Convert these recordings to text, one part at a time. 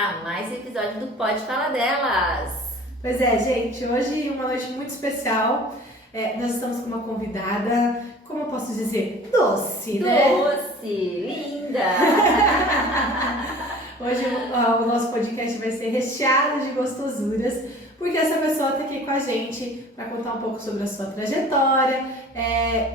a mais um episódio do Pode Falar Delas. Pois é, gente, hoje uma noite muito especial. Nós estamos com uma convidada, como eu posso dizer, doce, né? Doce, linda! Hoje o nosso podcast vai ser recheado de gostosuras, porque essa pessoa está aqui com a gente para contar um pouco sobre a sua trajetória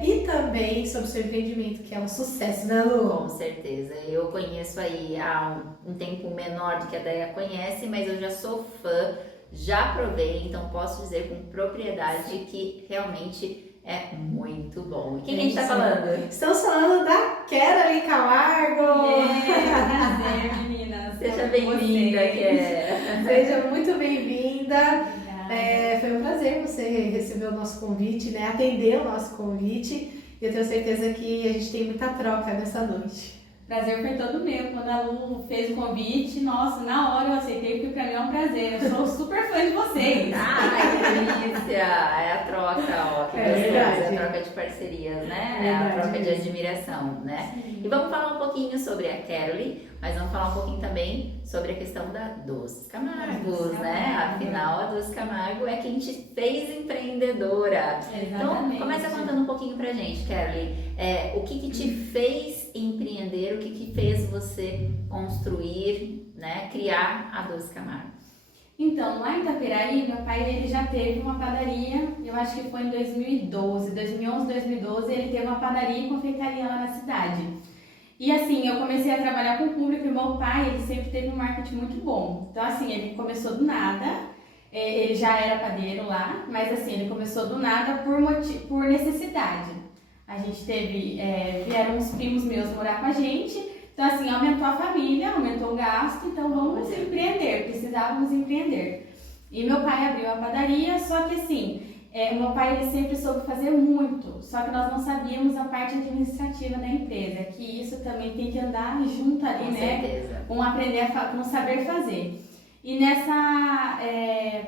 e também sobre o seu empreendimento, que é um sucesso, né, Lu? Com certeza. Eu conheço aí há um tempo menor do que a Deia conhece, mas eu já sou fã, já provei, então posso dizer com propriedade que realmente é muito bom. E quem a gente está falando? Estamos falando da Caroline Camargo! Prazer, meninas! Seja bem-vinda, Kera! Seja muito bem-vinda! Foi um prazer você receber o nosso convite, né? Atender o nosso convite. E eu tenho certeza que a gente tem muita troca nessa noite. Prazer foi todo meu. Quando a Lu fez o convite, nossa, na hora eu aceitei, porque pra mim é um prazer. Eu sou super fã de vocês. Ai, que delícia! É a troca, ó, que gostoso. É a troca de parcerias, né? É a troca de admiração, né? Sim. E vamos falar um pouquinho sobre a Caroline, mas vamos falar um pouquinho também sobre a questão da Doces Camargos, né? Afinal, a Doces Camargo é quem te fez empreendedora. Exatamente. Então, começa contando um pouquinho pra gente, Caroline. O que te fez empreender, o que fez você construir, né? Criar a Doces Camargo? Então, lá em Itapiraí, meu pai ele já teve uma padaria, eu acho que foi em 2011, 2012, ele teve uma padaria e confeitaria lá na cidade. E assim, eu comecei a trabalhar com o público e meu pai, ele sempre teve um marketing muito bom. Então assim, ele começou do nada, ele já era padeiro lá, mas assim, ele começou do nada por necessidade. A gente teve, vieram uns primos meus morar com a gente. Então, assim, aumentou a família, aumentou o gasto, então vamos empreender, precisávamos empreender. E meu pai abriu a padaria, só que assim, meu pai ele sempre soube fazer muito, só que nós não sabíamos a parte administrativa da empresa, que isso também tem que andar junto ali, Com né? certeza. Com aprender, com saber fazer. E nessa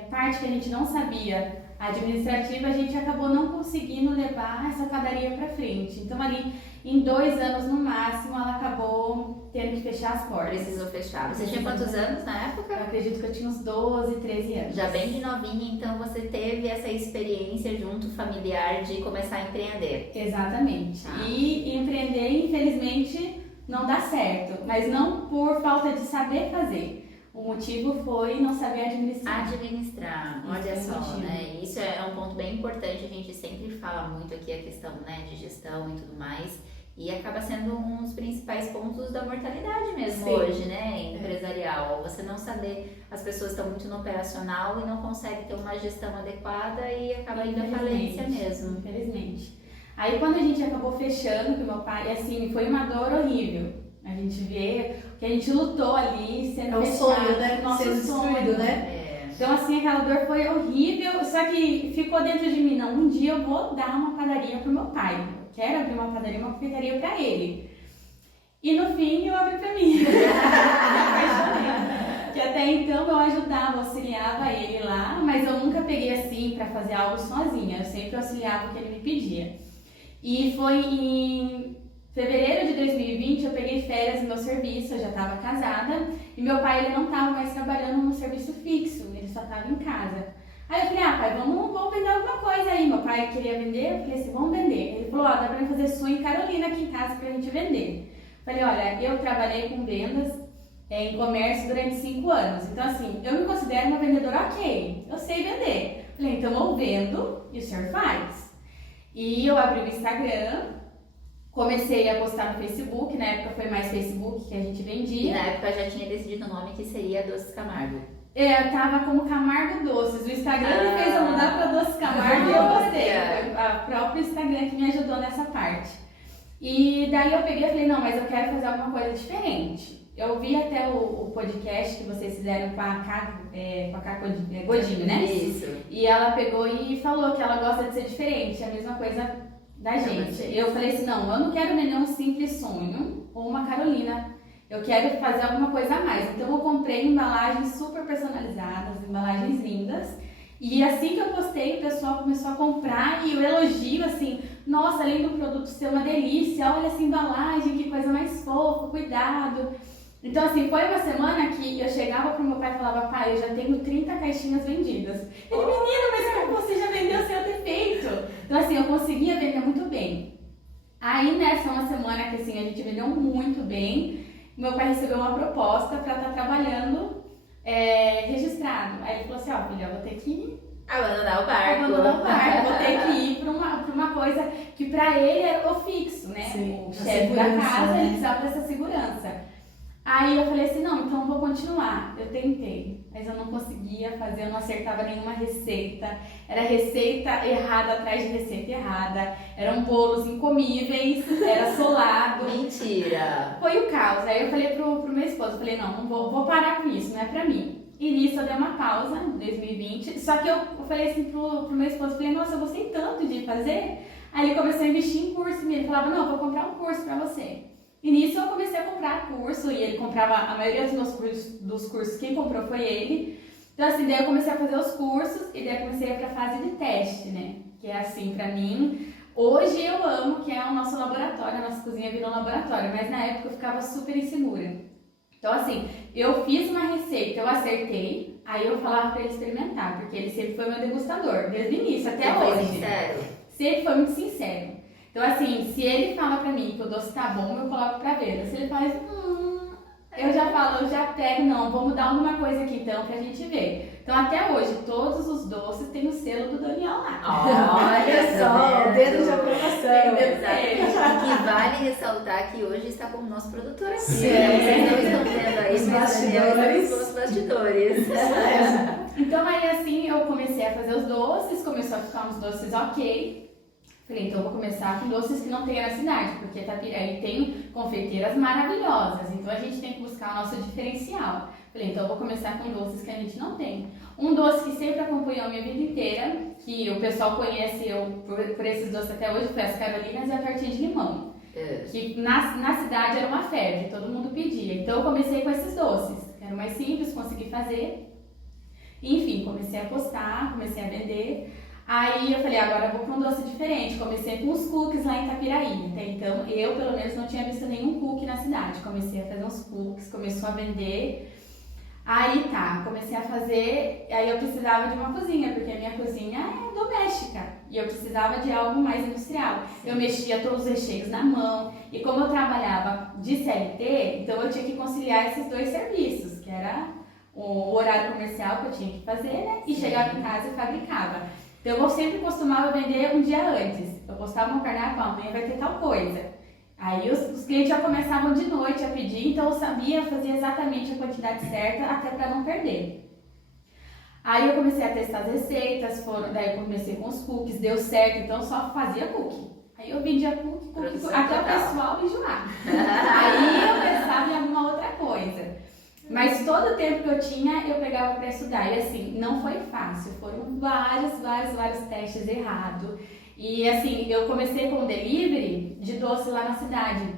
parte que a gente não sabia administrativa, a gente acabou não conseguindo levar essa padaria para frente. Então ali, em 2 anos no máximo, ela acabou tendo que fechar as portas. Precisou fechar. Você tinha quantos anos na época? Eu acredito que eu tinha uns 12, 13 anos. Já bem de novinha, então você teve essa experiência junto familiar de começar a empreender. Exatamente. E empreender, infelizmente, não dá certo, mas não por falta de saber fazer. O motivo foi não saber administrar. Olha só, né? Isso é um ponto bem importante, a gente sempre fala muito aqui a questão, né, de gestão e tudo mais, e acaba sendo um dos principais pontos da mortalidade mesmo. Sim. Hoje, né, empresarial. Você não saber, as pessoas estão muito no operacional e não conseguem ter uma gestão adequada e acaba indo à falência mesmo. Infelizmente. Aí quando a gente acabou fechando, que meu pai, assim, foi uma dor horrível. A gente vê que a gente lutou ali, sendo fechado, sonho, né? Nosso sendo destruído, né? Então assim, aquela dor foi horrível, só que ficou dentro de mim, não, um dia eu vou dar uma padaria pro meu pai. Eu quero abrir uma padaria, uma confeitaria pra ele. E no fim eu abri pra mim. Que até então eu ajudava, auxiliava ele lá, mas eu nunca peguei assim pra fazer algo sozinha, eu sempre auxiliava o que ele me pedia. E foi em fevereiro de 2020 eu peguei férias no meu serviço, eu já estava casada e meu pai ele não estava mais trabalhando no serviço fixo, ele só estava em casa. Aí eu falei, pai, vamos vender alguma coisa aí. Meu pai queria vender, eu falei assim, vamos vender. Ele falou, dá pra fazer suco em Carolina aqui em casa pra gente vender. Eu falei, olha, eu trabalhei com vendas em comércio durante 5 anos, então assim, eu me considero uma vendedora ok, eu sei vender. Eu falei, então eu vendo e o senhor faz. E eu abri o Instagram, comecei a postar no Facebook, na época foi mais Facebook que a gente vendia. E na época já tinha decidido o nome que seria Doces Camargo. Eu tava como Camargo Doces, o Instagram me fez eu mudar para Doces Camargo e eu gostei. Foi a própria Instagram que me ajudou nessa parte. E daí eu peguei e falei, não, mas eu quero fazer alguma coisa diferente. Eu vi até o podcast que vocês fizeram com a Cá Godinho, né? Isso. E ela pegou e falou que ela gosta de ser diferente, a mesma coisa da gente. Eu falei assim, não, eu não quero vender um simples sonho ou uma Carolina. Eu quero fazer alguma coisa a mais. Então eu comprei embalagens super personalizadas, embalagens lindas. E assim que eu postei, o pessoal começou a comprar e o elogio assim, nossa, além do produto ser uma delícia, olha essa embalagem, que coisa mais fofa, cuidado. Então, assim, foi uma semana que eu chegava pro meu pai e falava, pai, eu já tenho 30 caixinhas vendidas. Ele, menina, mas como você já vendeu sem eu ter feito? Então, assim, eu conseguia vender muito bem. Aí, nessa uma semana que, assim, a gente vendeu muito bem, meu pai recebeu uma proposta para estar trabalhando registrado. Aí ele falou assim, ó, filha, eu vou ter que abandonar o barco. Vou ter que ir pra uma coisa que pra ele era o fixo, né? Sim, o chefe da casa, né? ele precisava dessa segurança. Aí eu falei assim, não, então eu vou continuar. Eu tentei, mas eu não conseguia fazer, eu não acertava nenhuma receita. Era receita errada atrás de receita errada. Eram bolos incomíveis, era solado. Mentira! Foi o caos. Aí eu falei pro meu esposo, eu falei, não vou parar com isso, não é pra mim. E nisso eu dei uma pausa, em 2020, só que eu falei assim pro meu esposo, falei, nossa, eu gostei tanto de fazer. Aí ele começou a investir em curso, e ele falava, não, eu vou comprar um curso pra você. E nisso eu comecei a comprar curso, e ele comprava a maioria dos cursos, quem comprou foi ele. Então assim, daí eu comecei a fazer os cursos, e daí eu comecei a ir pra fase de teste, né? Que é assim, pra mim, hoje eu amo, que é o nosso laboratório, a nossa cozinha virou um laboratório, mas na época eu ficava super insegura. Então, assim, eu fiz uma receita, eu acertei, aí eu falava pra ele experimentar, porque ele sempre foi meu degustador, desde o início até Você hoje. foi sincero? Sempre foi muito sincero. Então, assim, se ele fala pra mim que o doce tá bom, eu coloco pra ver. Se ele faz, eu já falo, eu já pego, não, vou mudar alguma coisa aqui então pra gente ver. Então, até hoje, todos os doces têm o selo do Daniel lá. Olha só, o dedo de aprovação. Exatamente. Que vale ressaltar que hoje está como nosso produtor aqui. Sim. Vocês não estão vendo aí, Os mas Daniel bastidores. está nos bastidores. Isso mesmo. Então, aí assim, eu comecei a fazer os doces, começou a ficar uns doces ok. Falei, então eu vou começar com doces que não tem na cidade, porque Itapiraí tem confeiteiras maravilhosas, então a gente tem que buscar o nosso diferencial. Falei, então eu vou começar com doces que a gente não tem. Um doce que sempre acompanhou a minha vida inteira, que o pessoal conhece eu por esses doces até hoje, foi as Carolinas e a tortinha de limão. Que na cidade era uma febre, todo mundo pedia. Então eu comecei com esses doces, que eram mais simples, consegui fazer. Enfim, comecei a postar, comecei a vender. Aí eu falei, agora eu vou para um doce diferente. Comecei com os cookies lá em Itapiraí. Até então, eu pelo menos não tinha visto nenhum cookie na cidade. Comecei a fazer uns cookies, começou a vender. Aí tá, comecei a fazer. Aí eu precisava de uma cozinha, porque a minha cozinha é doméstica. E eu precisava de algo mais industrial. Eu mexia todos os recheios na mão. E como eu trabalhava de CLT, então eu tinha que conciliar esses dois serviços, que era o horário comercial que eu tinha que fazer, né? E chegava em casa e fabricava. Então eu sempre costumava vender um dia antes. Eu postava no cardápio, amanhã vai ter tal coisa. Aí os clientes já começavam de noite a pedir, então eu sabia fazer exatamente a quantidade certa, até para não perder. Aí eu comecei a testar as receitas, daí eu comecei com os cookies, deu certo, então eu só fazia cookie. Aí eu vendia cookie, até o pessoal enjoar. Aí eu pensava em alguma outra coisa. Mas todo o tempo que eu tinha, eu pegava para estudar. E assim, não foi fácil. Foram vários testes errados. E assim, eu comecei com delivery de doce lá na cidade.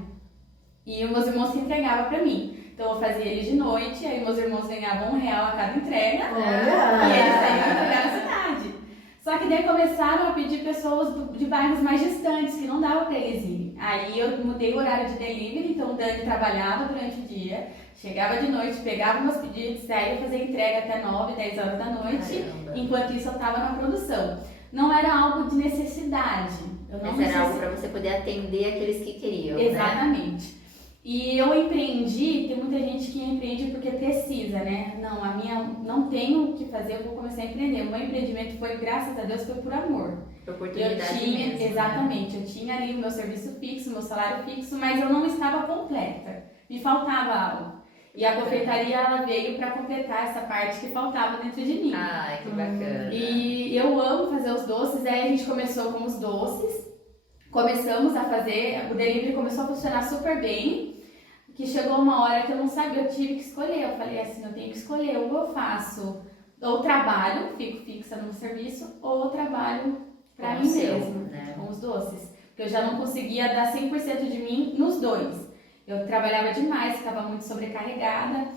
E os meus irmãos que entregavam para mim. Então eu fazia ele de noite, aí meus irmãos ganhavam R$1 a cada entrega. Olha! E eles saíam entregar na cidade. Só que daí começaram a pedir pessoas de bairros mais distantes, que não dava para eles irem. Aí eu mudei o horário de delivery, então o Dani trabalhava durante o dia. Chegava de noite, pegava meus pedidos, saía fazer entrega até 9, 10 horas da noite. Caramba. Enquanto isso eu estava na produção. Não era algo de necessidade. Mas era algo para você poder atender aqueles que queriam, Exatamente. né? E eu empreendi, tem muita gente que empreende porque precisa, né? Não, a minha não tenho o que fazer, eu vou começar a empreender. O meu empreendimento foi, graças a Deus, foi por amor. Oportunidade mesmo, exatamente, eu tinha ali o meu serviço fixo, meu salário fixo, mas eu não estava completa. Me faltava algo. E a confeitaria, ela veio para completar essa parte que faltava dentro de mim. Ai, que bacana. E eu amo fazer os doces, aí a gente começou com os doces, começamos a fazer, o delivery começou a funcionar super bem, que chegou uma hora que eu não sabia, eu tive que escolher. Eu falei assim, eu tenho que escolher, ou eu faço, ou trabalho, fico fixa no serviço, ou eu trabalho para mim mesmo, né? com os doces. Porque eu já não conseguia dar 100% de mim nos dois. Eu trabalhava demais, ficava muito sobrecarregada.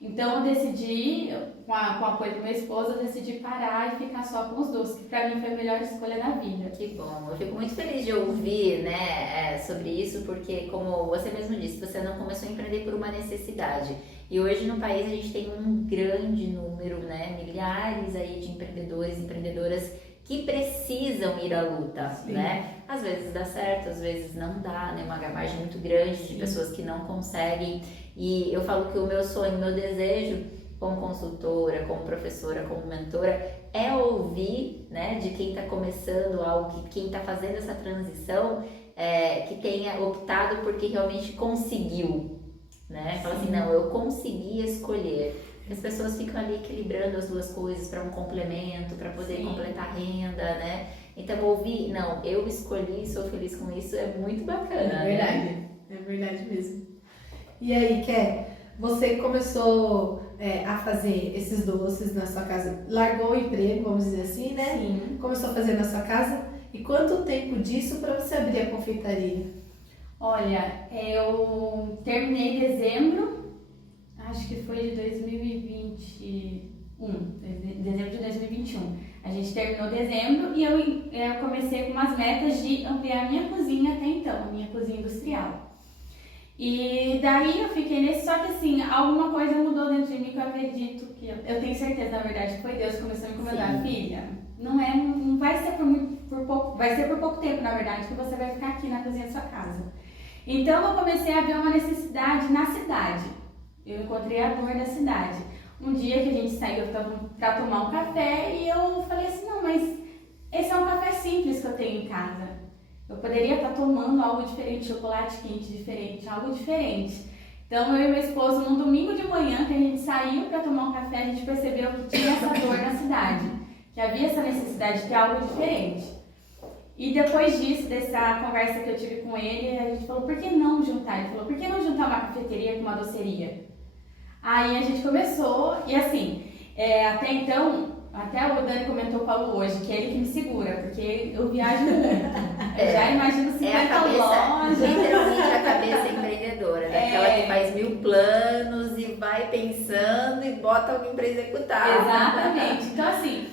Então eu decidi, com o apoio do meu esposo, eu decidi parar e ficar só com os doces, que pra mim foi a melhor escolha da vida. Que bom, eu fico muito feliz de ouvir, né, sobre isso, porque como você mesmo disse, você não começou a empreender por uma necessidade. E hoje no país a gente tem um grande número, né, milhares aí de empreendedores, empreendedoras que precisam ir à luta, Sim. né? Às vezes dá certo, às vezes não dá, né? Uma margem muito grande de pessoas que não conseguem. E eu falo que o meu sonho, o meu desejo como consultora, como professora, como mentora, é ouvir, né, de quem está começando algo, que quem está fazendo essa transição, que tenha optado porque realmente conseguiu, né? Fala assim, não, eu consegui escolher. As pessoas ficam ali equilibrando as duas coisas para um complemento, para poder completar a renda, né? Então, ouvir, não, eu escolhi, sou feliz com isso, é muito bacana. É verdade mesmo. E aí, Ké, você começou a fazer esses doces na sua casa, largou o emprego, vamos dizer assim, né? Sim. Começou a fazer na sua casa. E quanto tempo disso para você abrir a confeitaria? Olha, eu terminei em dezembro, acho que foi de 2021, dezembro de 2021. A gente terminou dezembro e eu comecei com umas metas de ampliar minha cozinha até então, minha cozinha industrial. E daí eu fiquei nesse, só que assim, alguma coisa mudou dentro de mim que eu acredito que eu tenho certeza, na verdade, que foi Deus que começou a me incomodar. Filha, não vai ser por pouco, vai ser por pouco tempo, na verdade, que você vai ficar aqui na cozinha da sua casa. Então eu comecei a ver uma necessidade na cidade. Eu encontrei a dor da cidade. Um dia que a gente saiu para tomar um café e eu falei assim, não, mas esse é um café simples que eu tenho em casa. Eu poderia estar tomando algo diferente, chocolate quente diferente, algo diferente. Então eu e meu esposo, num domingo de manhã que a gente saiu para tomar um café, a gente percebeu que tinha essa dor na cidade, que havia essa necessidade de ter algo diferente. E depois disso, dessa conversa que eu tive com ele, a gente falou, por que não juntar? Ele falou, por que não juntar uma cafeteria com uma doceria? Aí a gente começou, e assim, até então, até o Dani comentou com o Paulo hoje, que é ele que me segura, porque eu viajo muito. Eu já imagino 50 lojas. Literalmente a cabeça empreendedora, daquela que faz 1000 planos e vai pensando e bota alguém para executar. Exatamente. Então assim,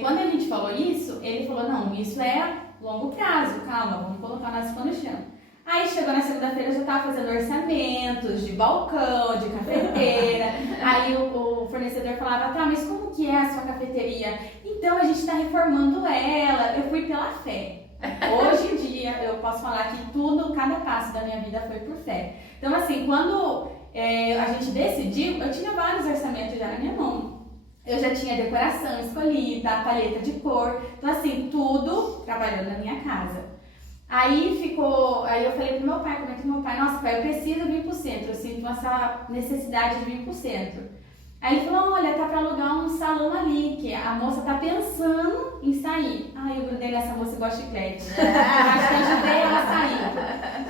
quando a gente falou isso, ele falou, não, isso é longo prazo, calma, vamos colocar nas pano no chão. Aí chegou na segunda-feira, eu já estava fazendo orçamentos de balcão, de cafeteira. Aí o fornecedor falava, tá, mas como que é a sua cafeteria? Então a gente está reformando ela. Eu fui pela fé. Hoje em dia eu posso falar que tudo, cada passo da minha vida foi por fé. Então assim, quando a gente decidiu, eu tinha vários orçamentos já na minha mão. Eu já tinha a decoração escolhida, a paleta de cor. Então assim, tudo trabalhando na minha casa. Aí eu falei pro meu pai, como é que meu pai, nossa pai, eu preciso vir pro centro, eu sinto essa necessidade de vir pro centro. Aí ele falou, olha, tá pra alugar um salão ali, que a moça tá pensando em sair. Ai, eu grudei nessa moça igual chiclete. Acho que ajudei ela a sair.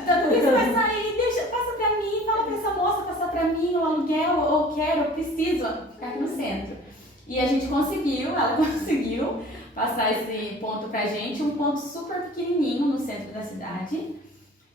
Então, por que você vai sair? Passa pra mim, fala pra essa moça passar pra mim o aluguel, eu quero, eu preciso ficar aqui no centro. E a gente conseguiu, ela conseguiu passar esse ponto pra gente, um ponto super pequenininho no centro da cidade.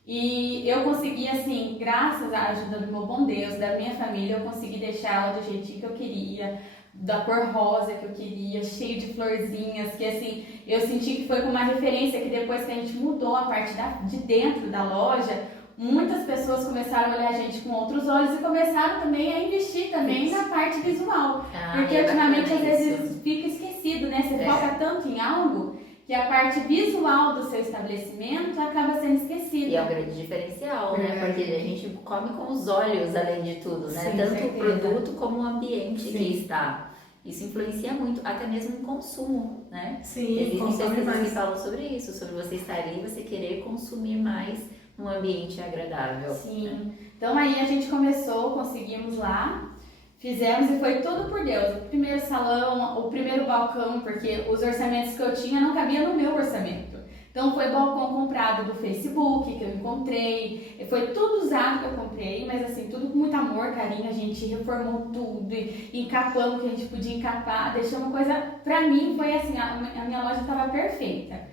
E eu consegui, assim, graças à ajuda do meu bom Deus, da minha família, eu consegui deixar ela do jeitinho que eu queria, da cor rosa que eu queria, cheio de florzinhas, que assim, eu senti que foi com uma referência que depois que a gente mudou a parte de dentro da loja, muitas pessoas começaram a olhar a gente com outros olhos e começaram também a investir também na parte visual. Porque ultimamente às vezes fica esquecido, né? Você foca tanto em algo que a parte visual do seu estabelecimento acaba sendo esquecida. E é um grande diferencial, né? Porque a gente come com os olhos, além de tudo, né? Sim, tanto certeza. o produto como o ambiente que está. Isso influencia muito, até mesmo no consumo, né? Sim, existem pessoas que falam sobre isso, sobre você estar ali e você querer consumir mais num ambiente agradável. Sim. Então aí a gente começou, conseguimos lá, fizemos e foi tudo por Deus. O primeiro salão, o primeiro balcão, porque os orçamentos que eu tinha não cabiam no meu orçamento. Então foi balcão comprado do Facebook que eu encontrei, foi tudo usado que eu comprei, mas assim, tudo com muito amor, carinho, a gente reformou tudo, encapamos o que a gente podia encapar, deixou uma coisa, pra mim foi assim, a minha loja estava perfeita.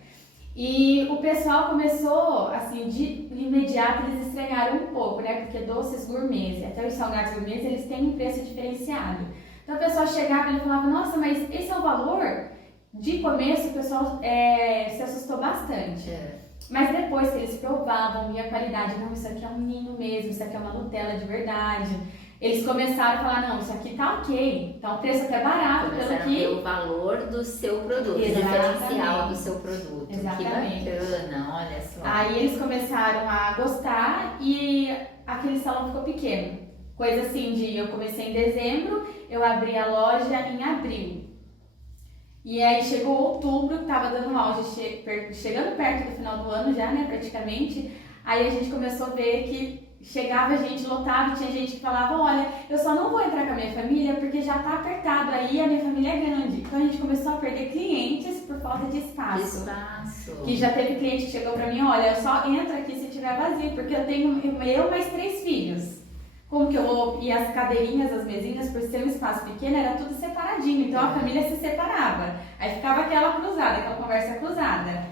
E o pessoal começou, assim, de imediato eles estranharam um pouco, né? Porque doces gourmets, até os salgados gourmets, eles têm um preço diferenciado. Então a pessoa chegava e falava, nossa, mas esse é o valor? De começo o pessoal se assustou bastante. Mas depois que eles provavam, via a qualidade, não, isso aqui é um ninho mesmo, isso aqui é uma Nutella de verdade. Eles começaram a falar, não, isso aqui tá ok, tá um preço até barato, pelo Começaram a que... ver o valor do seu produto, o Exatamente. diferencial do seu produto. Exatamente. Que bacana, olha só. Aí eles começaram a gostar e aquele salão ficou pequeno. Coisa assim de, eu comecei em dezembro, eu abri a loja em abril. E aí chegou outubro, tava dando um auge, chegando perto do final do ano já, né, praticamente. Aí a gente começou a ver que chegava gente, lotava, e tinha gente que falava, olha, eu só não vou entrar com a minha família porque já tá apertado aí, a minha família é grande. Então a gente começou a perder clientes por falta de espaço. Que já teve cliente que chegou pra mim, olha, eu só entro aqui se tiver vazio, porque eu tenho eu mais 3 filhos. Como que eu vou... E as cadeirinhas, as mesinhas, por ser um espaço pequeno, era tudo separadinho. Então a família se separava. Aí ficava aquela cruzada, aquela conversa cruzada.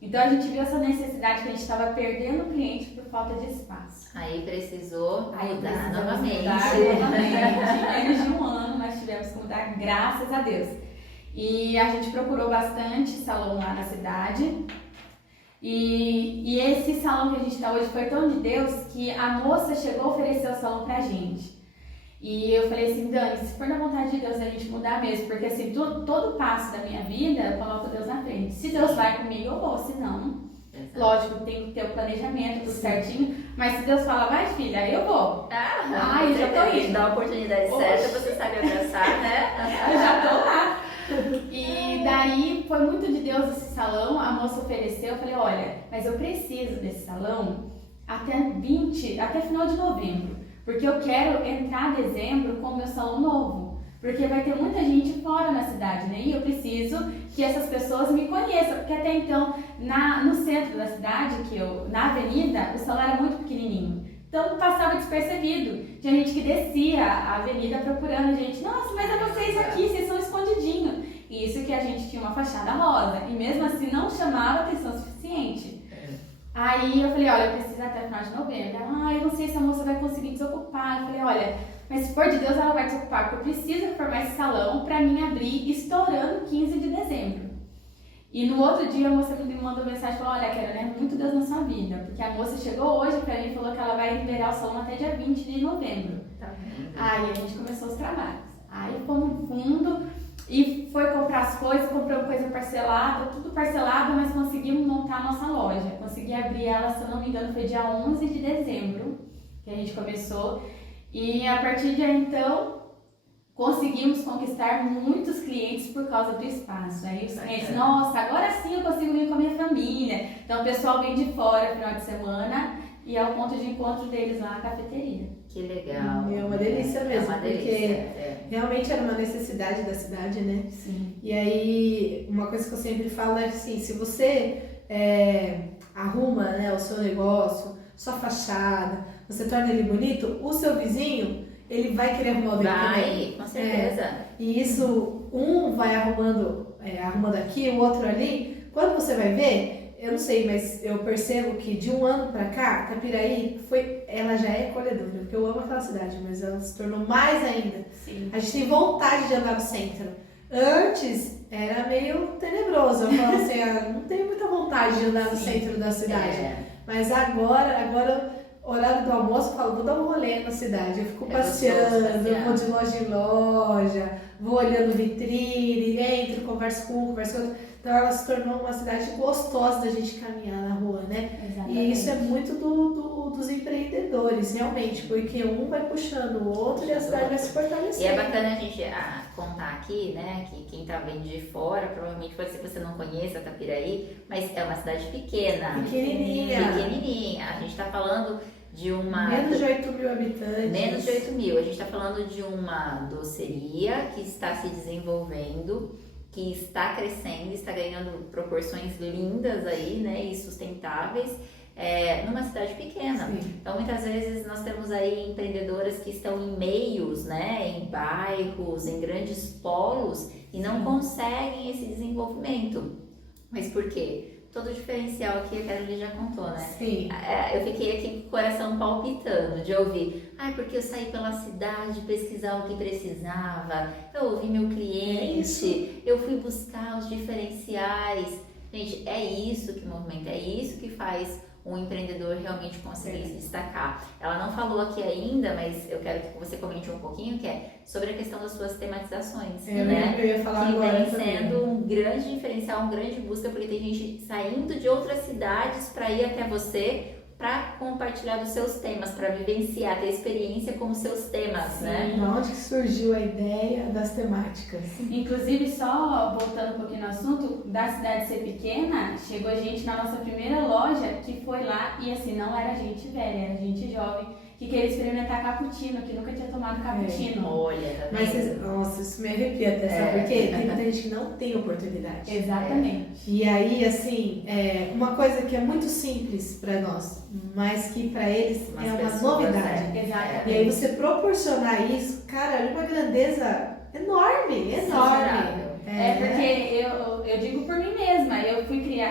Então a gente viu essa necessidade que a gente estava perdendo cliente por falta de espaço. Aí precisou mudar novamente. Em menos de um ano nós tivemos que mudar, graças a Deus. E a gente procurou bastante salão lá na cidade. E esse salão que a gente está hoje foi tão de Deus que a moça chegou a oferecer o salão pra gente. E eu falei assim, Dani, se for na vontade de Deus a gente mudar mesmo, porque assim, todo passo da minha vida eu coloco Deus na frente. Se Deus vai comigo, eu vou, se não, lógico, tem que ter o planejamento, tudo certinho, mas se Deus fala, vai filha, eu vou. Eu já tô indo. Dá a oportunidade certa, você sabe abraçar, né? Eu já tô lá. E daí foi muito de Deus esse salão, a moça ofereceu, eu falei, olha, mas eu preciso desse salão até final de novembro, porque eu quero entrar em dezembro com o meu salão novo, porque vai ter muita gente fora na cidade, né? E eu preciso que essas pessoas me conheçam, porque até então, no centro da cidade, na avenida, o salão era muito pequenininho. Então passava despercebido. Tinha gente que descia a avenida procurando a gente. Nossa, mas é vocês aqui, vocês são escondidinhos. Isso que a gente tinha uma fachada rosa. E mesmo assim não chamava atenção suficiente. Aí eu falei, olha, eu preciso até final de novembro. Ela, eu não sei se a moça vai conseguir desocupar. Eu falei, olha, mas se for de Deus ela vai desocupar, porque eu preciso reformar esse salão pra mim abrir estourando 15 de dezembro. E no outro dia a moça me mandou mensagem e falou, olha, Carol, é muito Deus na sua vida, porque a moça chegou hoje pra mim e falou que ela vai liberar o salão até dia 20 de novembro. Aí a gente começou os trabalhos. Aí fomos no fundo e foi comprar as coisas, compramos coisa parcelada, tudo parcelado, mas conseguimos montar a nossa loja. Consegui abrir ela, se eu não me engano, foi dia 11 de dezembro que a gente começou. E a partir de então, conseguimos conquistar muitos clientes por causa do espaço. Aí os clientes, nossa, agora sim eu consigo vir com a minha família. Então o pessoal vem de fora no final de semana e é o ponto de encontro deles lá, a cafeteria. Que legal. É uma delícia mesmo, uma delícia, porque realmente era uma necessidade da cidade, né? Sim. E aí, uma coisa que eu sempre falo é assim, se você arruma, né, o seu negócio, sua fachada, você torna ele bonito, o seu vizinho, ele vai querer arrumar o dele também. Com certeza. E isso, um vai arrumando aqui, o outro ali. Quando você vai ver, eu não sei, mas eu percebo que de um ano pra cá, Tapiraí, ela já é acolhedora, porque eu amo aquela cidade, mas ela se tornou mais ainda. Sim. A gente tem vontade de andar no centro. Antes era meio tenebroso, eu falo assim, não tenho muita vontade de andar no centro da cidade. Mas agora horário do almoço, eu falo, vou dar um rolê na cidade. Eu fico passeando, eu vou de loja em loja, vou olhando vitrine, entro, converso com um, converso com outro. Então ela se tornou uma cidade gostosa da gente caminhar na rua, né? Exatamente. E isso é muito dos empreendedores, realmente, porque um vai puxando o outro e a cidade vai se fortalecendo. E é bacana a gente contar aqui, né, que quem tá vindo de fora, provavelmente pode ser que você não conheça Tapiraí, mas é uma cidade pequena. Pequenininha. A gente tá falando de uma... Menos de 8 mil habitantes. Menos de 8 mil. A gente está falando de uma doceria que está se desenvolvendo, que está crescendo, está ganhando proporções lindas aí, né, e sustentáveis, numa cidade pequena. Sim. Então, muitas vezes, nós temos aí empreendedoras que estão em meios, né, em bairros, em grandes polos, e não conseguem esse desenvolvimento. Mas por quê? Todo o diferencial que a Carolina já contou, né? Sim. Eu fiquei aqui com o coração palpitando de ouvir. Porque eu saí pela cidade pesquisar o que precisava, eu ouvi meu cliente, eu fui buscar os diferenciais. Gente, é isso que movimenta, é isso que faz um empreendedor realmente conseguir se destacar. Ela não falou aqui ainda, mas eu quero que você comente um pouquinho, que é sobre a questão das suas tematizações, né? Eu ia falar que agora vem também. sendo um grande diferencial, uma grande busca, porque tem gente saindo de outras cidades para ir até você para compartilhar dos seus temas, para vivenciar, ter experiência com os seus temas, né? De onde que surgiu a ideia das temáticas? Inclusive, só voltando um pouquinho no assunto, da cidade ser pequena, chegou gente na nossa primeira loja que foi lá e assim, não era gente velha, era gente jovem, que queria experimentar cappuccino, que nunca tinha tomado cappuccino. Olha, tá Mas, vendo? nossa, isso me arrepia até, sabe por quê? Tem muita gente que não tem oportunidade. Exatamente. E aí, assim, uma coisa que é muito simples para nós, mas que para eles Umas é uma pessoas, novidade. Exatamente. E aí você proporcionar isso, cara, é uma grandeza enorme, enorme. Porque eu digo por mim mesma, eu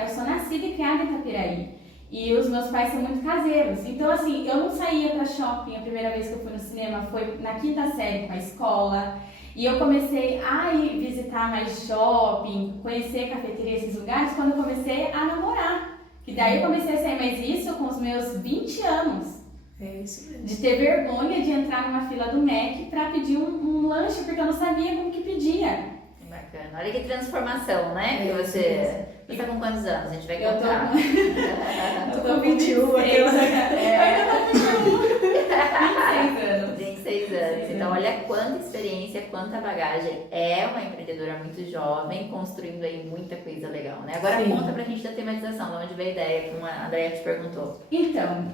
sou nascida e criada em Itapiraí. E os meus pais são muito caseiros. Então, assim, eu não saía pra shopping. A primeira vez que eu fui no cinema foi na 5ª série com a escola. E eu comecei a ir visitar mais shopping, conhecer cafeteria, esses lugares, quando eu comecei a namorar. E daí eu comecei a sair, mas isso com os meus 20 anos. É isso mesmo. De ter vergonha de entrar numa fila do Mac pra pedir um lanche, porque eu não sabia como que pedia. Bacana. Olha que transformação, né? Que você... Você tá com quantos anos? A gente vai Eu contar. Eu tô com 21, aquela... Eu tô com 26 anos. 26 anos. Então, olha quanta experiência, quanta bagagem. É uma empreendedora muito jovem, construindo aí muita coisa legal, né? Agora Sim. conta pra gente da tematização, de onde veio a ideia, como a Andrea te perguntou. Então,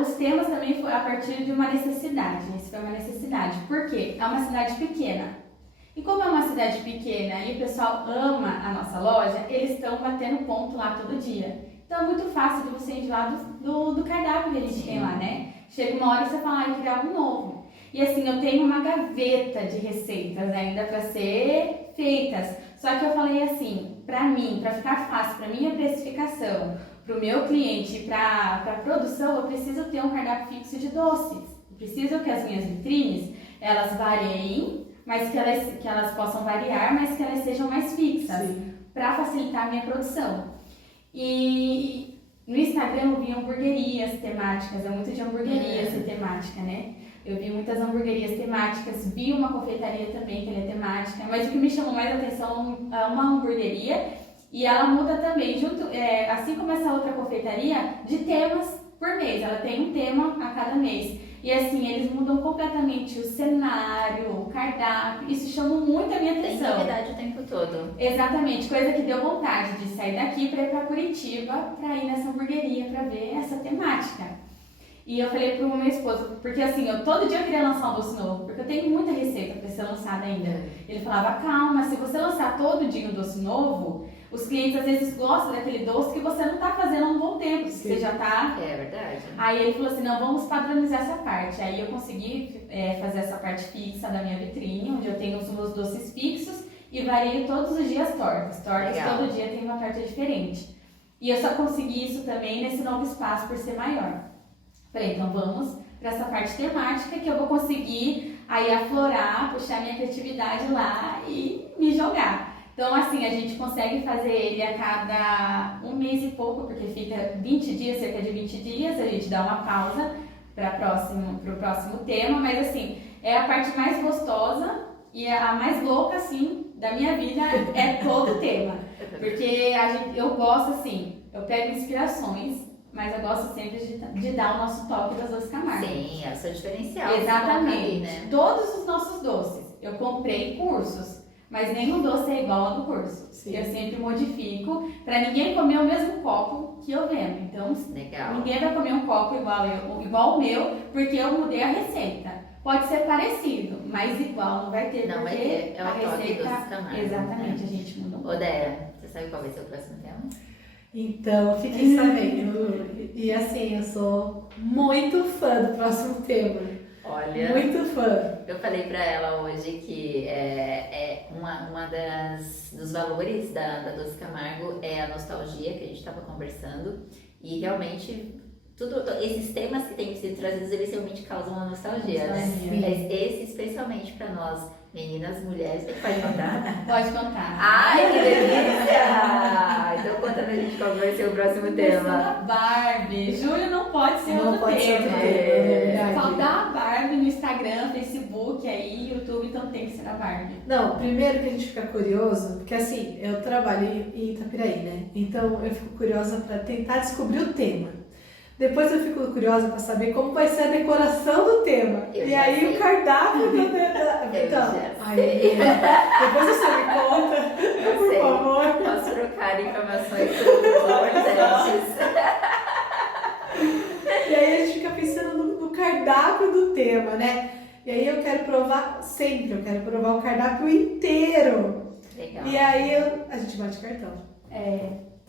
os temas também foi a partir de uma necessidade. Isso foi uma necessidade. Por quê? É uma cidade pequena. E como é uma cidade pequena e o pessoal ama a nossa loja, eles estão batendo ponto lá todo dia. Então é muito fácil de você enjoar do cardápio que a gente tem lá, né? Chega uma hora e você fala, eu queria algo novo. E assim, eu tenho uma gaveta de receitas ainda para ser feitas. Só que eu falei assim, para mim, para ficar fácil, para minha precificação, para o meu cliente, para a produção, eu preciso ter um cardápio fixo de doces. Eu preciso que as minhas vitrines, elas variem, mas que elas possam variar, mas que elas sejam mais fixas, para facilitar a minha produção. E no Instagram eu vi hamburguerias temáticas, é muito de hamburgueria ser temática, né? Eu vi muitas hamburguerias temáticas, vi uma confeitaria também que ela é temática, mas o que me chamou mais a atenção é uma hamburgueria e ela muda também, assim como essa outra confeitaria, de temas por mês, ela tem um tema a cada mês. E assim, eles mudam completamente o cenário, o cardápio, isso chamou muito a minha atenção. Tem novidade o tempo todo. Exatamente, coisa que deu vontade de sair daqui para ir para Curitiba, para ir nessa hamburgueria, para ver essa temática. E eu falei pro meu esposo, porque assim, todo dia eu queria lançar um doce novo, porque eu tenho muita receita para ser lançada ainda. Ele falava, calma, se você lançar todo dia um doce novo, os clientes às vezes gostam daquele doce que você não está fazendo há um bom tempo, que você já está... É verdade. Aí ele falou assim, não, vamos padronizar essa parte. Aí eu consegui fazer essa parte fixa da minha vitrine, onde eu tenho os meus doces fixos e vario todos os dias tortas. Legal. Todo dia tem uma torta diferente. E eu só consegui isso também nesse novo espaço por ser maior. Falei, então vamos para essa parte temática que eu vou conseguir aí aflorar, puxar minha criatividade lá e me jogar. Então, assim, a gente consegue fazer ele a cada um mês e pouco, porque fica 20 dias, cerca de 20 dias, a gente dá uma pausa para o próximo tema, mas assim, é a parte mais gostosa e a mais louca, assim, da minha vida é todo o tema. Porque eu gosto, assim, eu pego inspirações, mas eu gosto sempre de dar o nosso toque das Doces Camargo. Sim, é o seu diferencial. Exatamente. Ali, né? Todos os nossos doces, eu comprei cursos. Mas nenhum doce é igual ao do curso. Sim. Eu sempre modifico para ninguém comer o mesmo copo que eu vendo. Então, Legal. ninguém vai comer um copo igual o meu, porque eu mudei a receita. Pode ser parecido, mas igual não vai ter. Não vai porque ter. É o a toque receita, Doces Camargo. exatamente, a gente mudou. Ô, Dea, você sabe qual vai ser o próximo tema? Então, eu fiquei sabendo. E assim, eu sou muito fã do próximo tema. Olha, Muito fã. eu falei pra ela hoje que dos valores da Doce Camargo é a nostalgia que a gente estava conversando e realmente esses temas que têm sido trazidos, eles realmente causam uma nostalgia, né? Mas esse, especialmente para nós, meninas, mulheres, você pode contar? Pode contar. Ai, que delícia! Então conta pra gente qual vai ser o próximo tema. Da Barbie. Julho não pode ser Não outro pode ser tema. outro tema, Só verdade. dá a Barbie no Instagram, Facebook, aí, YouTube, então tem que ser a Barbie. Não, primeiro que a gente fica curioso, porque assim, eu trabalho em Itapiraí, né? Então eu fico curiosa para tentar descobrir o tema. Depois eu fico curiosa para saber como vai ser a decoração do tema. Eu E já aí sei. o cardápio do tema. Eu Então, já ai, sei. menina, depois você me conta, Eu por sei. favor. Posso trocar informações importantes. E aí a gente fica pensando no cardápio do tema, né? E aí eu quero provar sempre, eu quero provar o cardápio inteiro. Legal. E aí a gente bate cartão.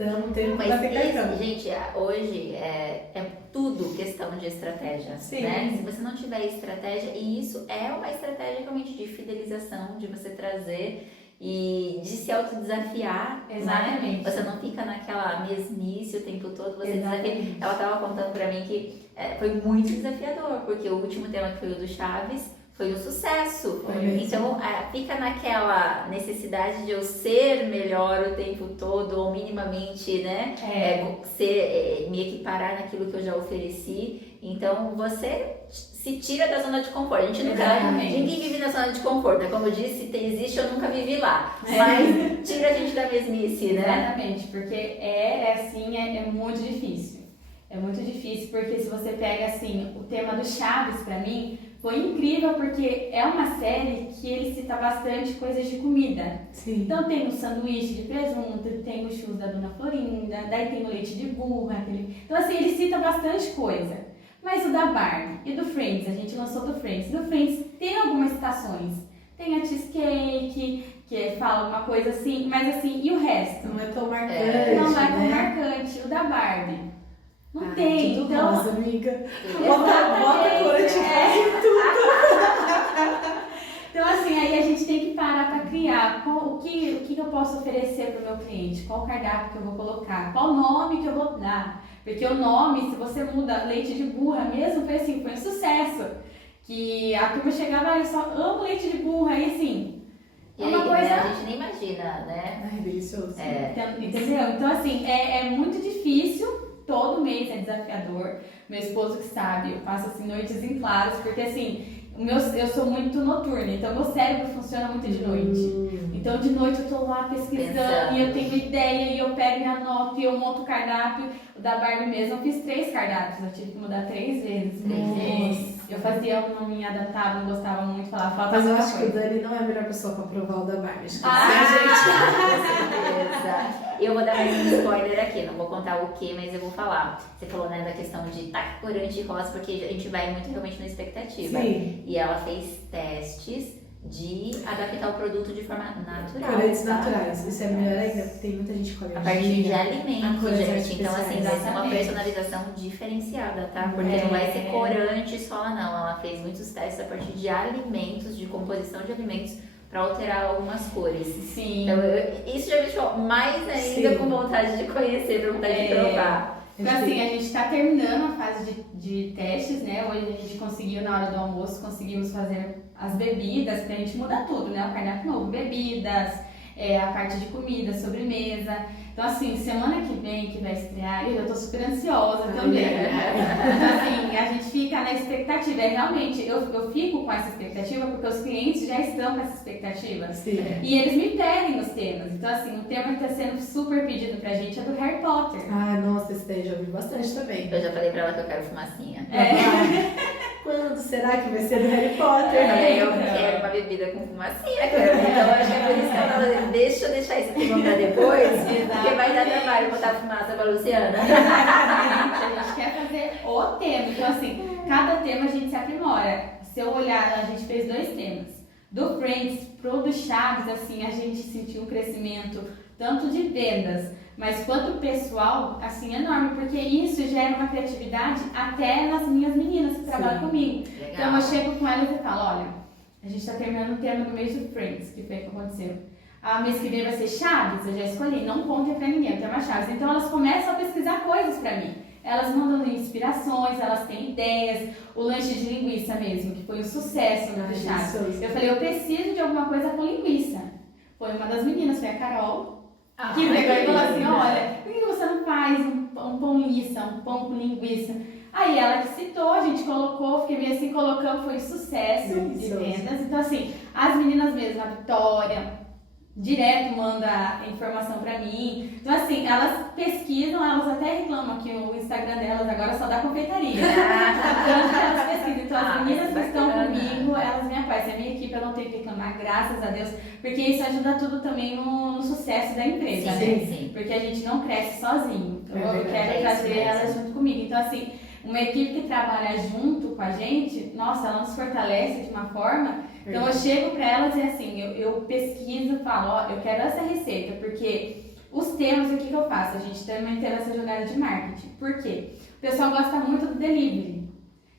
Então não tem que Mas bater cartão. gente, hoje é tudo questão de estratégia, Sim. né? Se você não tiver estratégia, e isso é uma estratégia realmente de fidelização, de você trazer e de se autodesafiar, Exatamente. né? Você não fica naquela mesmice o tempo todo, você desafia. Exatamente. Ela estava contando pra mim que foi muito desafiador, porque o último tema que foi o do Chaves foi um sucesso. Foi mesmo. Então fica naquela necessidade de eu ser melhor o tempo todo, ou minimamente, né? Me equiparar naquilo que eu já ofereci. Então você se tira da zona de conforto. A gente nunca, Exatamente. ninguém vive na zona de conforto, né? Como eu disse, existe, eu nunca vivi lá. Mas tira a gente da mesmice, né? Exatamente, porque assim, é muito difícil. É muito difícil, porque se você pega, assim, o tema do Chaves, pra mim, foi incrível, porque é uma série que ele cita bastante coisas de comida. Sim. Então tem o sanduíche de presunto, tem o churros da Dona Florinda, daí tem o leite de burra. Então, assim, ele cita bastante coisa. Mas o da Barbie e do Friends, a gente lançou do Friends. Do Friends tem algumas citações. Tem a cheesecake, que fala uma coisa assim, mas assim, e o resto? Não é tão marcante, Não é tão né? marcante. O da Barbie não Ai, tem. tudo Então, rosa, amiga. Exatamente. Bota cor de rosa em tudo. então, assim, aí a gente tem que parar para criar o que eu posso oferecer para o meu cliente, qual cardápio que eu vou colocar, qual nome que eu vou dar. Porque o nome, se você muda leite de burra mesmo, foi assim, foi um sucesso. Que a turma chegava, eu só amo leite de burra, e assim, E é aí, uma coisa... né, a gente nem imagina, né? Ai, delicioso. Entendeu? Então, assim, é muito difícil, todo mês é desafiador. Meu esposo que sabe, eu passo assim noites em claros, porque assim, eu sou muito noturna, então meu cérebro funciona muito de noite. Então de noite eu tô lá pesquisando Pensando. e eu tenho ideia e eu pego e anoto e eu monto o cardápio. O da Barbie mesmo, eu fiz 3 cardápios, eu tive que mudar 3 vezes. Porque eu fazia uma minha adaptável, não gostava muito, falava falta Mas eu muita acho que o coisa. Dani não é a melhor pessoa pra provar o da Barbie. Acho que Com certeza. Eu vou dar mais um spoiler aqui, não vou contar o que, mas eu vou falar. Você falou, né, da questão de tacar corante rosa, porque a gente vai muito realmente na expectativa. Sim. E ela fez testes de adaptar o produto de forma natural. Corantes tá? naturais. Isso é melhor ainda, porque tem muita gente que come A partir de alimentos, corantes gente. Então, assim, vai ser uma Exatamente. personalização diferenciada, tá? Porque não vai ser corante só, não. Ela fez muitos testes a partir de alimentos, de composição de alimentos, para alterar algumas cores. Sim. Então, isso já me deixou mais ainda Sim. com vontade de conhecer, com vontade de provar. Então, assim, a gente está terminando a fase de testes, né? Hoje a gente conseguiu, na hora do almoço, conseguimos fazer as bebidas, porque a gente muda tudo, né? O cardápio novo, bebidas, a parte de comida, sobremesa. Então, assim, semana que vem, que vai estrear, eu já tô super ansiosa também. Então, assim, a gente fica na expectativa. Realmente, eu fico com essa expectativa porque os clientes já estão com essa expectativa. Sim. E eles me pedem os temas. Então, assim, o tema que está sendo super pedido pra gente é do Harry Potter. Ai, nossa, esse daí já ouvi bastante também. Eu já falei pra ela que eu quero fumacinha. Quando será que vai ser do Harry Potter? Eu quero uma bebida com fumacinha, cara. Então acho que é por isso que ela falou, deixa eu deixar esse tema pra depois, porque vai dar trabalho botar fumaça pra Luciana. Exatamente, a gente quer fazer o tema. Então, assim, cada tema a gente se aprimora. Se eu olhar, a gente fez 2 temas. Do Friends pro do Chaves, assim, a gente sentiu um crescimento tanto de vendas, mas quanto pessoal, assim, enorme, porque isso gera uma criatividade até nas minhas meninas que trabalham comigo. Legal. Então eu chego com elas e falo, olha, a gente tá terminando o tema do mês do Friends, que foi o que aconteceu. A mês que vem vai ser Chaves, eu já escolhi, não contem pra ninguém, o tema Chaves. Então elas começam a pesquisar coisas pra mim. Elas mandam inspirações, elas têm ideias. O lanche de linguiça mesmo, que foi um sucesso no Fechados. Eu falei, eu preciso de alguma coisa com linguiça. Foi uma das meninas, foi a Carol, que pegou e falou assim, olha, por que você não faz um pão liça, um pão com linguiça? Aí ela que citou, a gente colocou, fiquei meio assim, colocando, foi sucesso de vendas. Então assim, as meninas mesmo, a Vitória, direto manda informação pra mim. Então assim, elas pesquisam, elas até reclamam que o Instagram delas agora só dá confeitaria. Tanto que elas pesquisam. Então as meninas que estão comigo, elas me apoiam. Se a minha equipe, eu não tenho que reclamar, graças a Deus, porque isso ajuda tudo também no sucesso da empresa, né? Sim. Porque a gente não cresce sozinho. Então eu quero trazer elas junto comigo. Então assim, uma equipe que trabalha junto com a gente, nossa, ela nos fortalece de uma forma. Então eu chego para elas e assim, eu pesquiso, falo, ó, eu quero essa receita, porque os termos, o que eu faço? A gente também tem essa jogada de marketing. Por quê? O pessoal gosta muito do delivery.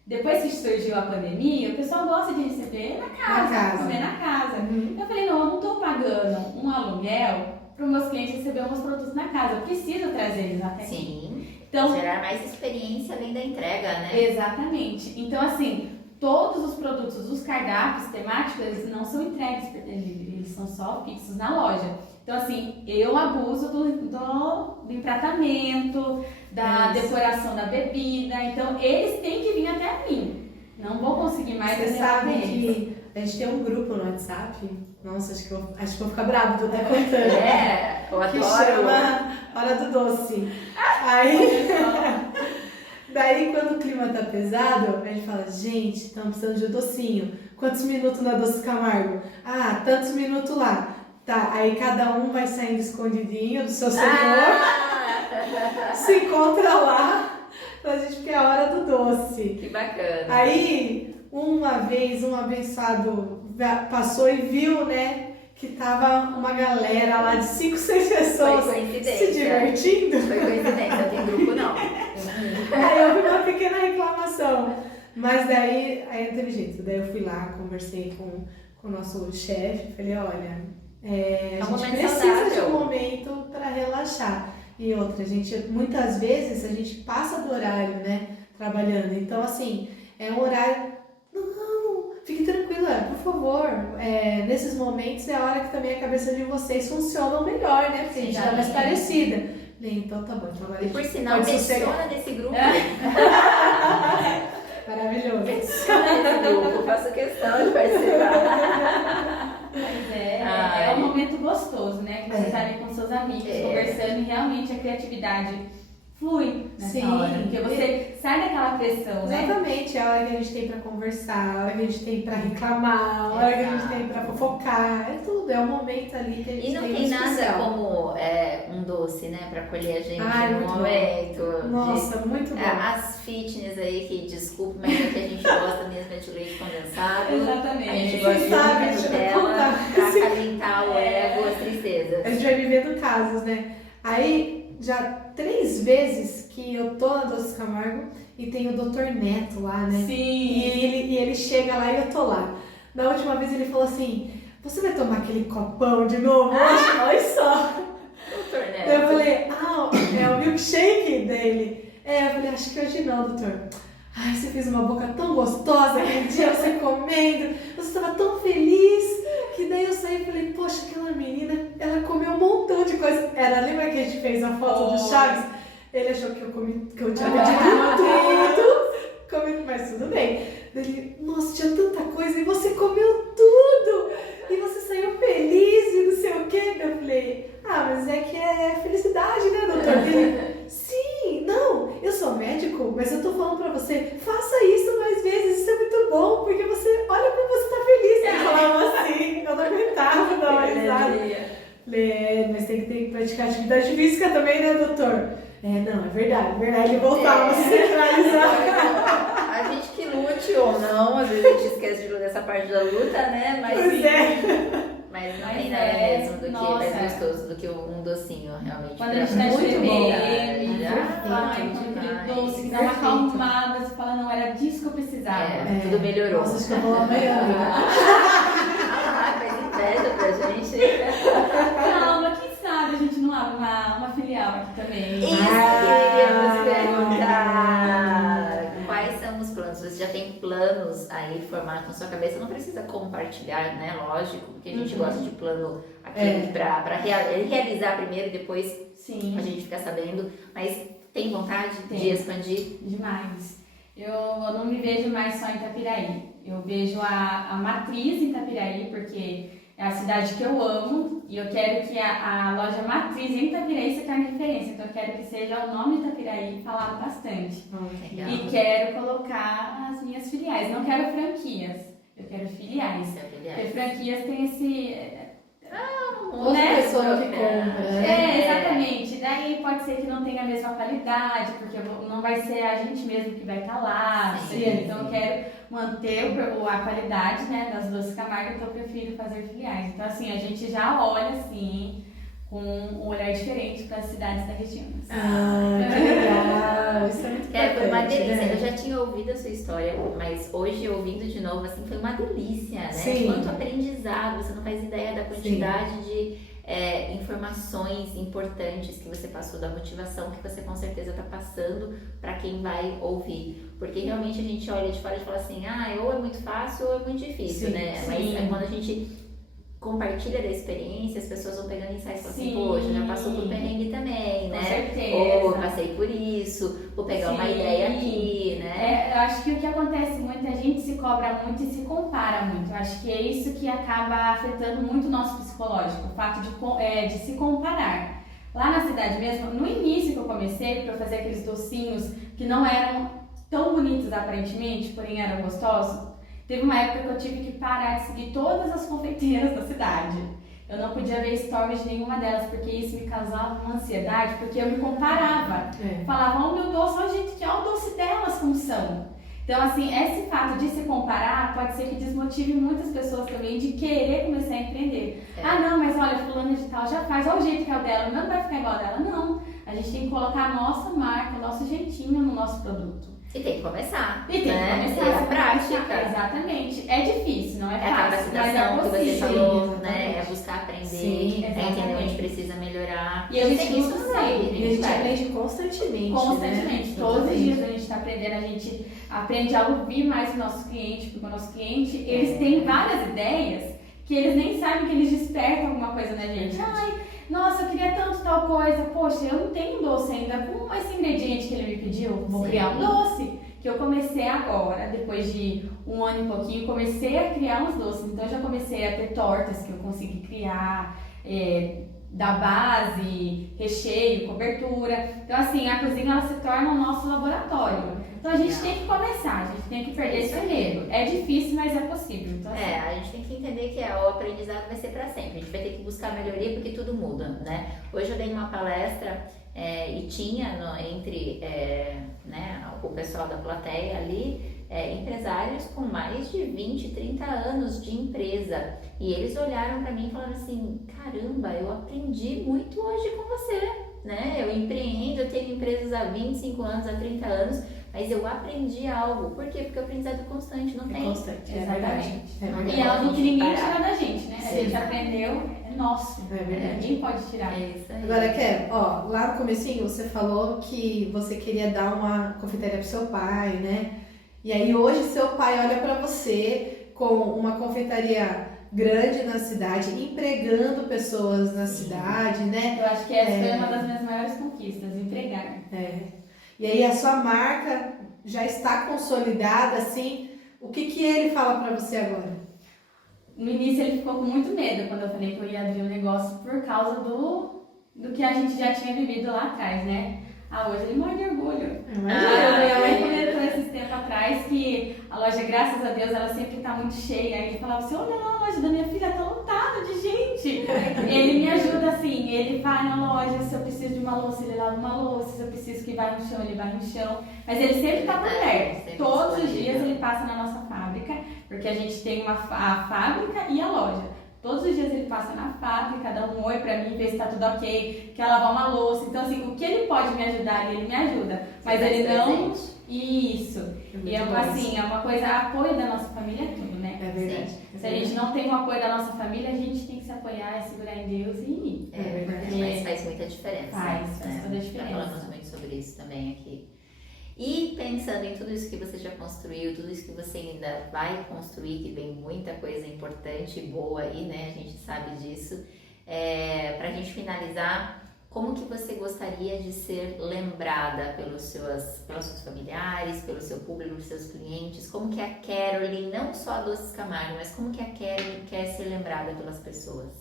Depois que surgiu a pandemia, o pessoal gosta de receber na casa. Comer na casa. Eu falei, não, eu não estou pagando um aluguel para os meus clientes receber meus produtos na casa. Eu preciso trazer eles até aqui. Sim. Então, gerar mais experiência além da entrega, né? Exatamente. Então, assim, todos os produtos, os cardápios temáticos, eles não são entregues por delivery, eles são só fixos na loja. Então, assim, eu abuso do empratamento, da decoração da bebida. Então, eles têm que vir até mim. Não vou conseguir mais. Você sabe que a gente tem um grupo no WhatsApp. Nossa, acho que eu vou ficar bravo, tô até contando. Eu adoro. Que chama Hora do Doce. Aí, daí quando o clima tá pesado, a gente fala, gente, estamos precisando de um docinho. Quantos minutos na Doce Camargo? Ah, tantos minutos lá. Tá, aí cada um vai saindo escondidinho do seu setor, se encontra lá, pra gente, porque é a hora do doce. Que bacana. Aí, uma vez, um abençoado passou e viu, né, que tava uma galera lá de 5, 6 pessoas se divertindo. Foi coincidência, não tem grupo não. Aí eu vi uma pequena reclamação, mas daí não teve jeito. Daí eu fui lá, conversei com o nosso chefe, falei, olha, a gente precisa de um momento para relaxar. E outra, muitas vezes a gente passa do horário, né, trabalhando. Então, assim, é um horário... Não, fique tranquila, por favor. Nesses momentos é a hora que também a cabeça de vocês funciona melhor, né? Porque a gente tá mais parecida. Falei, então tá bom, trabalhei. E por sinal, menciona nesse grupo. Maravilhoso. Menciona nesse grupo, faço questão de participar. Mas é um momento gostoso, né? Que você tá ali com seus amigos, conversando, e realmente a criatividade flui nessa hora. Porque você sai daquela pressão, né? Exatamente, é a hora que a gente tem pra conversar, a hora que a gente tem pra reclamar, a hora que a gente tem pra fofocar, é tudo, é um momento ali que a gente tem. E não tem nada como um doce, né? Pra acolher a gente no momento. Nossa, muito bom. As fitness aí, que desculpa, mas é que a gente gosta mesmo de leite condensado. Exatamente. A gente gosta de Nutella pra acalentar o ego, as tristezas. A gente vai vivendo casos, né? Aí, já 3 vezes que eu tô na Doce Camargo e tem o Dr. Neto lá, né? Sim. E ele chega lá e eu tô lá. Na última vez ele falou assim, você vai tomar aquele copão de novo? Olha só. Dr. Neto. Eu falei, é o milkshake dele. Eu falei, acho que hoje não, doutor. Ai, você fez uma boca tão gostosa aquele dia, você comendo, você estava tão feliz, que daí eu saí e falei, poxa, aquela menina, ela comeu um montão de coisa. Lembra que a gente fez a foto do Chaves? Ele achou que eu tinha pedido tudo, mas tudo bem. Ele, nossa, tinha tanta coisa e você comeu tudo, e você saiu feliz e não sei o quê. Eu falei, mas é que é felicidade, né, doutor? Ele, sim, não, eu sou médico, mas eu tô falando pra você, faça isso mais vezes, isso é muito bom, porque você, olha como você tá feliz. Ele falava assim, eu não aguentava dar uma risada. Falei, mas tem que praticar atividade física também, né, doutor? Não, é verdade, ele voltava a se centralizar. A gente que lute ou não, às vezes a gente esquece de essa parte da luta, né? Mas não tem nada mesmo do que mais gostoso do que um docinho, realmente. Quando a gente tá escrevendo, aquele doce, que dá uma acalmada, você fala, não, era disso que eu precisava. Tudo melhorou. Nossa, acho que eu vou lá amanhã. Faz inveja pra gente. Calma, quem sabe a gente não abre uma filial aqui também. Isso que eu queríamos perguntar. já tem planos aí formados na sua cabeça, não precisa compartilhar, né? Lógico, porque a gente gosta de plano aqui pra realizar primeiro e depois Sim. a gente fica sabendo. Mas tem vontade de expandir? Demais. Eu não me vejo mais só em Itapiraí. Eu vejo a matriz em Itapiraí, porque é a cidade que eu amo e eu quero que a loja matriz em Itapiraí se torne referência. Então eu quero que seja o nome Itapiraí falado bastante. Legal. E quero colocar as minhas filiais. Não quero franquias, eu quero filiais. Porque franquias tem esse... Outra pessoa que compra. Exatamente. Daí pode ser que não tenha a mesma qualidade, porque não vai ser a gente mesmo que vai estar lá. Sim. Então eu quero manter a qualidade, né, das doces Camargo, então eu prefiro fazer filiais. Então assim, a gente já olha assim com um olhar diferente para as cidades da região. Que legal! Isso é muito importante, foi uma delícia. né? Eu já tinha ouvido a sua história, mas hoje ouvindo de novo, assim, foi uma delícia, né? Sim. Quanto aprendizado, você não faz ideia da quantidade de informações importantes que você passou, da motivação que você com certeza está passando para quem vai ouvir. Porque realmente a gente olha de fora e fala assim, ou é muito fácil ou é muito difícil, né? Mas é quando a gente compartilha da experiência, as pessoas vão pegando insights e falam assim, poxa, já passou por perrengue também, né? Com certeza. Ou passei por isso, vou pegar uma ideia aqui, né? Eu acho que o que acontece muito, a gente se cobra muito e se compara muito. Eu acho que é isso que acaba afetando muito o nosso psicológico, o fato de se comparar. Lá na cidade mesmo, no início que eu comecei, para fazer aqueles docinhos que não eram tão bonitos aparentemente, porém eram gostosos, teve uma época que eu tive que parar de seguir todas as confeiteiras da cidade. Eu não podia ver stories de nenhuma delas, porque isso me causava uma ansiedade, porque eu me comparava. Falava, oh meu doce, olha gente, que é o doce delas como são. Então assim, esse fato de se comparar pode ser que desmotive muitas pessoas também de querer começar a empreender. Não, mas olha, fulano de tal já faz, olha o jeito que é o dela, não vai ficar igual a dela. Não, a gente tem que colocar a nossa marca, o nosso jeitinho no nosso produto. E tem que começar. E tem que começar a prática. Exatamente. É difícil, não é fácil. A capacitação que você falou, né? É buscar aprender, Sim, é entender onde precisa melhorar. E a gente isso sempre. E a gente aprende constantemente. Constantemente. Né? Todos os dias a gente está aprendendo, a gente aprende a ouvir mais o nosso cliente, porque o nosso cliente, eles têm várias ideias que eles nem sabem que eles despertam alguma coisa na gente. Nossa, eu queria tanto tal coisa. Poxa, eu não tenho doce ainda. Com esse ingrediente que ele me pediu, vou criar um doce. Que eu comecei agora, depois de 1 ano e pouquinho, comecei a criar uns doces. Então, eu já comecei a ter tortas que eu consegui criar, da base, recheio, cobertura. Então, assim, a cozinha ela se torna o nosso laboratório. Então, a gente tem que começar, a gente tem que perder esse medo. É difícil, mas é possível. Então, assim, a gente tem que entender que o aprendizado vai ser para sempre. A gente vai ter que buscar melhoria porque tudo muda, né? Hoje eu dei uma palestra e tinha entre o pessoal da plateia ali empresários com mais de 20, 30 anos de empresa. E eles olharam para mim e falaram assim, caramba, eu aprendi muito hoje com você, né? Eu empreendo, eu tenho empresas há 25 anos, há 30 anos, mas eu aprendi algo. Por quê? Porque o aprendizado constante não tem. Constante, exatamente. verdade. E é algo que ninguém parar. tira da gente, né? A gente aprendeu, é nosso. Ninguém pode tirar. É isso aí. Agora, Ké, lá no comecinho você falou que você queria dar uma confeitaria pro seu pai, né? E aí hoje seu pai olha pra você com uma confeitaria grande na cidade, empregando pessoas na cidade, né? Eu acho que essa foi uma das minhas maiores conquistas, empregar. E aí a sua marca já está consolidada, assim, o que ele fala pra você agora? No início ele ficou com muito medo quando eu falei que eu ia abrir um negócio por causa do que a gente já tinha vivido lá atrás, né? Hoje ele morre de orgulho. Minha mãe comentou esses tempos atrás que a loja, graças a Deus, ela sempre tá muito cheia. Aí ele falava assim, olha lá, a loja da minha filha tá lotada de gente. Ele me ajuda assim, ele vai na loja, se eu preciso de uma louça, ele lava uma louça, se eu preciso que vá no chão, ele vai no chão. Mas ele sempre tá por perto. Todos os dias ele passa na nossa fábrica, porque a gente tem a fábrica e a loja. Todos os dias ele passa na fábrica, dá um oi pra mim, vê se tá tudo ok, quer lavar uma louça. Então, assim, o que ele pode me ajudar, ele me ajuda. Mas ele não... Isso. E é uma coisa, apoio da nossa família é tudo, né? É verdade. Se a gente não tem o apoio da nossa família, a gente tem que se apoiar, segurar em Deus e ir. Mas faz muita diferença. Faz toda a diferença. Já falamos muito sobre isso também aqui. E pensando em tudo isso que você já construiu, tudo isso que você ainda vai construir, que vem muita coisa importante e boa aí, né? A gente sabe disso. Pra gente finalizar, como que você gostaria de ser lembrada pelos seus familiares, pelo seu público, pelos seus clientes? Como que a Caroline, não só a Doces Camargo, mas como que a Caroline quer ser lembrada pelas pessoas?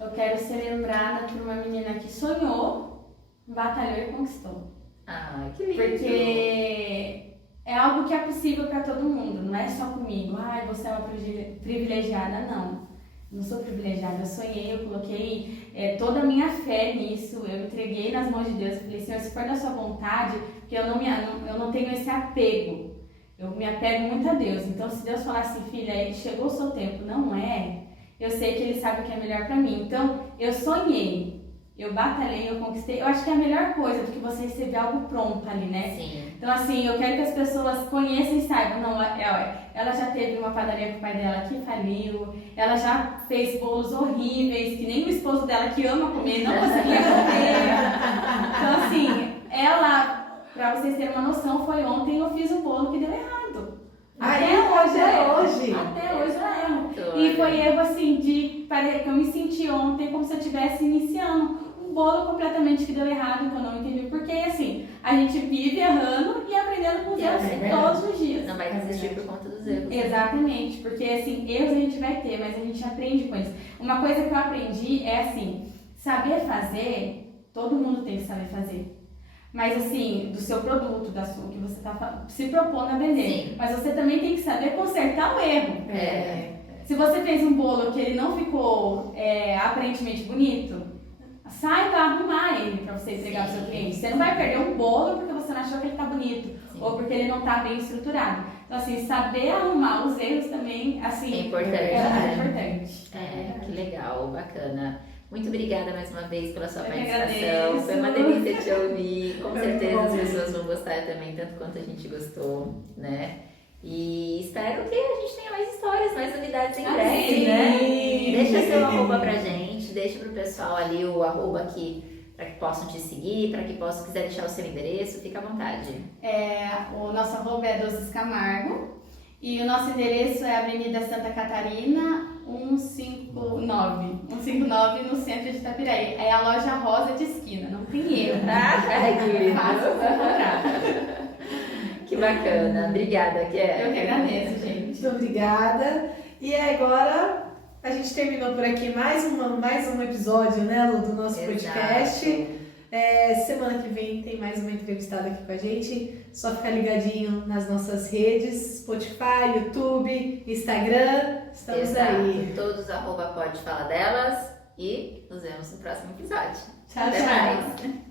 Eu quero ser lembrada por uma menina que sonhou, batalhou e conquistou. Ah, que lindo! Porque é algo que é possível para todo mundo, não é só comigo. Ai, você é uma privilegiada, não. Não sou privilegiada, eu sonhei, eu coloquei toda a minha fé nisso, eu entreguei nas mãos de Deus, eu falei, Senhor, se for da sua vontade, porque eu não tenho esse apego, eu me apego muito a Deus. Então, se Deus falar assim, filha, chegou o seu tempo, não é, eu sei que Ele sabe o que é melhor para mim. Então, eu sonhei, eu batalhei, eu conquistei. Eu acho que é a melhor coisa do que você receber algo pronto ali, né? Sim. Então, assim, eu quero que as pessoas conheçam e saibam. Não, ela já teve uma padaria com o pai dela que faliu. Ela já fez bolos horríveis, que nem o esposo dela, que ama comer, não conseguia comer. Então, assim, ela, pra vocês terem uma noção, foi ontem eu fiz um bolo que deu errado. Até hoje. Até hoje eu erro. E foi erro, assim, que eu me senti ontem como se eu estivesse iniciando um bolo completamente que deu errado, que eu não entendi o porquê. E assim, a gente vive errando e aprendendo com os erros todos os dias. Não vai desistir por conta dos erros. Exatamente, porque assim, erros a gente vai ter, mas a gente aprende com eles. Uma coisa que eu aprendi é assim, saber fazer, todo mundo tem que saber fazer. Mas assim, do seu produto, que você está se propondo a vender. Sim. Mas você também tem que saber consertar o erro. Se você fez um bolo que ele não ficou aparentemente bonito, saiba arrumar ele para você entregar ao seu cliente. Você não vai perder um bolo porque você não achou que ele está bonito. Sim. Ou porque ele não está bem estruturado. Então assim, saber arrumar os erros também, assim, É importante. É importante. Que legal, bacana. Muito obrigada mais uma vez pela sua Eu que participação. agradeço. Foi uma delícia te ouvir. Com Foi certeza bom. as pessoas vão gostar também, tanto quanto a gente gostou, né? E espero que a gente tenha mais histórias, mais novidades em breve, né? Deixa seu arroba pra gente, deixa pro pessoal ali o arroba aqui para que possam te seguir, para que possam, quiser deixar o seu endereço, fica à vontade. O nosso arroba é Doces Camargo e o nosso endereço é Avenida Santa Catarina 159 no centro de Itapiraí. É a loja rosa de esquina, não tem erro. Que Fácil de encontrar. Que bacana. Obrigada, Kiara. Eu que agradeço, gente. Muito obrigada. E agora a gente terminou por aqui mais um episódio, né, Lu, do nosso podcast. Semana que vem tem mais uma entrevistada aqui com a gente. Só ficar ligadinho nas nossas redes, Spotify, YouTube, Instagram. Estamos aí. Todos @pode falar delas e nos vemos no próximo episódio. Tchau, Até tchau. mais.